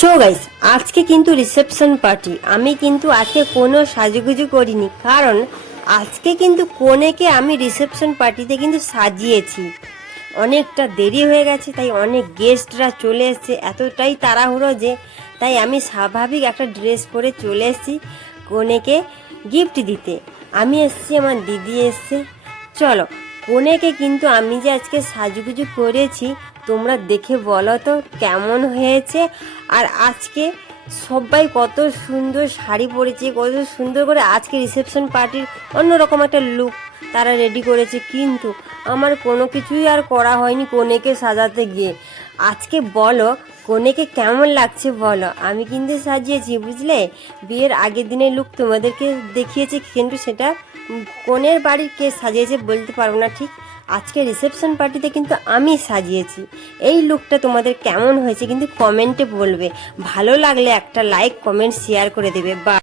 So guys, আজকে কিন্তু reception party. আমি কিন্তু আজকে কোনো সাজুগুজু করিনি, কারণ আজকে কিন্তু কনেকে আমি রিসেপশন পার্টিতে কিন্তু সাজিয়েছি। অনেকটা দেরি হয়ে গেছে, তাই অনেক গেস্টরা চলে এসছে, এতটাই তাড়াহুড়ো যে তাই আমি স্বাভাবিক একটা ড্রেস পরে চলে এসেছি কনেকে গিফট দিতে। আমি এসছি, আমার দিদি এসছে। চলো, কনেকে কিন্তু আমি যে আজকে সাজুগুজু করেছি তোমরা দেখে বলো তো কেমন হয়েছে। আর আজকে সবাই কত সুন্দর শাড়ি পরেছে, কত সুন্দর করে আজকে রিসেপশন পার্টির অন্যরকম একটা লুক তারা রেডি করেছে, কিন্তু আমার কোনো কিছুই আর করা হয়নি কনেকে সাজাতে গিয়ে। আজকে বলো কনেকে কেমন লাগছে বলো। আমি কিন্তু সাজিয়েছি, বুঝলে। বিয়ের আগের দিনের লুক তোমাদেরকে দেখিয়েছি, কিন্তু সেটা কনের বাড়ির কে সাজিয়েছে বলতে পারবো না ঠিক। আজকে রিসেপশন পার্টিতে কিন্তু আমি সাজিয়েছি। এই লুকটা তোমাদের কেমন হয়েছে কিন্তু কমেন্টে বলবে। ভালো লাগলে একটা লাইক, কমেন্ট, শেয়ার করে দেবে। বা